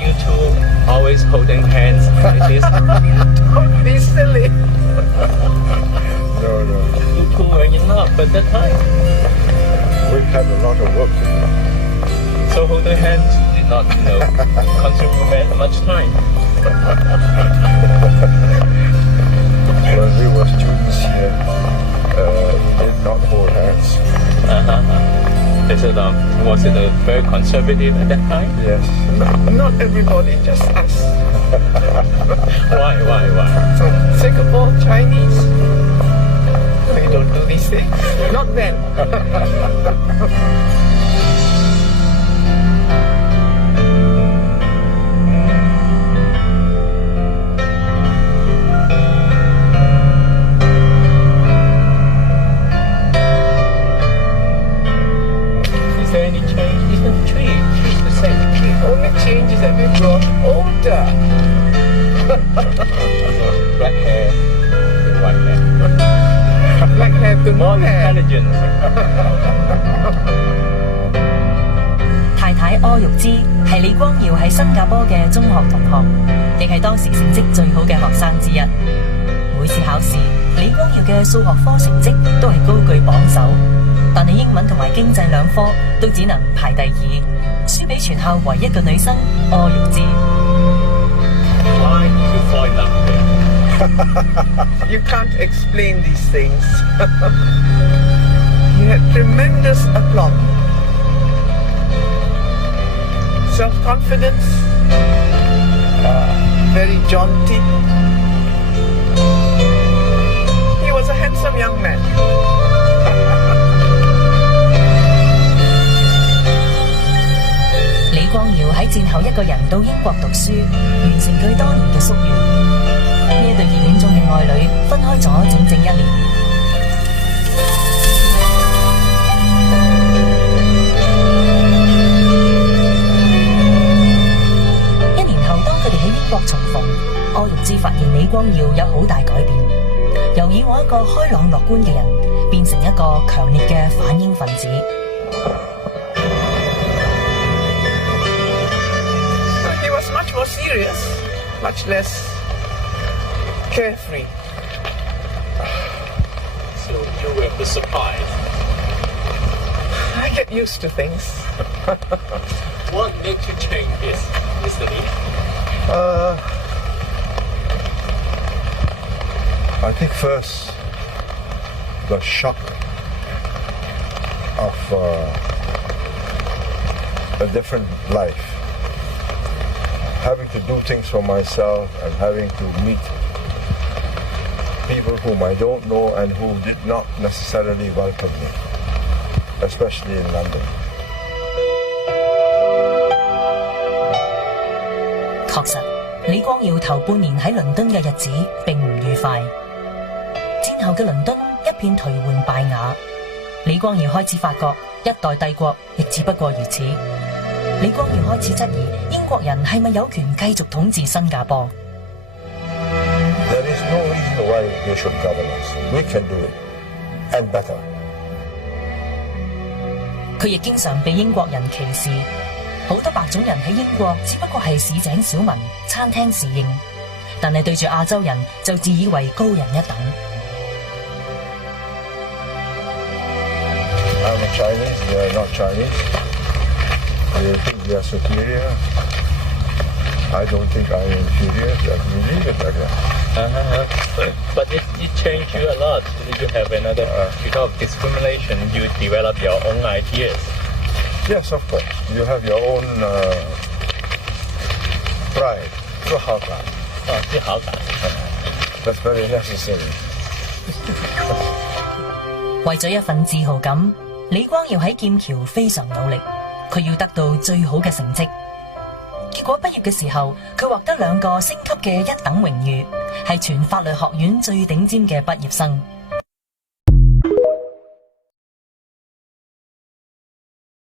you two always holding hands like this? Don't be silly. No, no. You two were in love at that time. We had a lot of work to do. So holding hands did not, consume much time. When we were students here, we did not hold hands. Was it very conservative at that time? Yes. Not everybody, just us. Why? From Singapore, Chinese. We don't do these things. Not then. Is there any change? Isn't the tree? Tree's the same. The only change is that we grow older. Black hair to white hair. Black hair to no More hair. intelligence. 太太柯玉芝係李光耀喺新加坡嘅中學同學，亦係當時成績最好嘅學生之一。每次考試，李光耀嘅數學科成績都係高居榜首，但係英文同埋經濟兩科都只能排第二，輸俾全校唯一嘅女生柯玉芝。Why did you fall in love with him? You can't explain these things. He had tremendous aplomb. Self-confidence. Very jaunty. He was a handsome young man. 李光耀喺戰後一個人到英國讀書，完成佢多年嘅夙願。呢一對熱戀中嘅愛侶分開咗整整1年。1年後，當佢哋喺英國重逢，柯玉芝發現李光耀有好大改變，由以往一個開朗樂觀嘅人，變成一個強烈嘅反英分子。He was much more serious, much less carefree. So you were surprised. I get used to things. What made you change this, Mr. Lee? I think first the shock of a different life. Having to do things for myself and having to meet people whom I don't know and who did not necessarily welcome me, especially in London. 確實，李光耀頭半年喺倫敦嘅日子並唔愉快。戰後嘅倫敦一片頹垣敗瓦，李光耀開始發覺一代帝國亦只不過如此。李光耀開始質疑英國人係咪有權繼續統治新加坡。There is no reason why they should govern us. We can do it, and better. 佢亦經常被英國人歧視，好多白種人喺英國只不過係市井小民、餐廳侍應，但係對住亞洲人就自以為高人一等。I'm a Chinese, they are not Chinese. They think they are superior. I don't think I am inferior. We leave it like that. But it changed you a lot. You have another, because of discrimination, you develop your own ideas. Yes, of course. You have your own pride. 自豪感. That's very necessary. 為咗一份自豪感，李光耀喺劍橋非常努力，佢要得到最好嘅成績。結果畢業嘅時候，佢獲得2個星級嘅一等榮譽，係全法律學院最頂尖嘅畢業生。